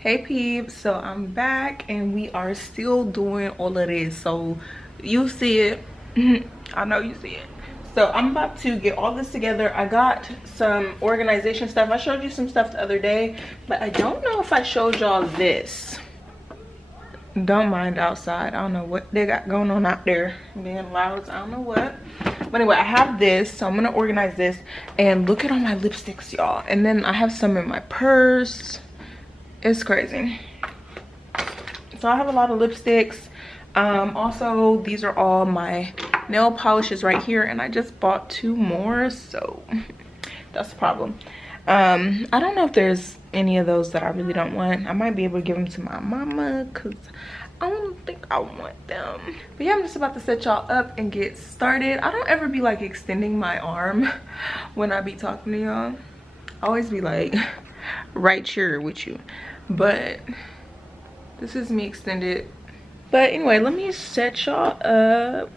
Hey peeps, so I'm back and we are still doing all of this. So you see it. I know you see it. So I'm about to get all this together. I got some organization stuff. I showed you some stuff the other day, but I don't know if I showed y'all this. Don't mind outside. I don't know what they got going on out there, being loud. I don't know what, but anyway, I have this, so I'm gonna organize this. And look at all my lipsticks, y'all. And then I have some in my purse. It's crazy. So I have a lot of lipsticks. Also, these are all my nail polishes right here, and I just bought 2 more, so that's the problem. I don't know if there's any of those that I really don't want. I might be able to give them to my mama because I don't think I want them. But yeah, I'm just about to set y'all up and get started. I don't ever be like extending my arm when I be talking to y'all. I always be like right here with you, but this is me extended. But anyway, let me set y'all up.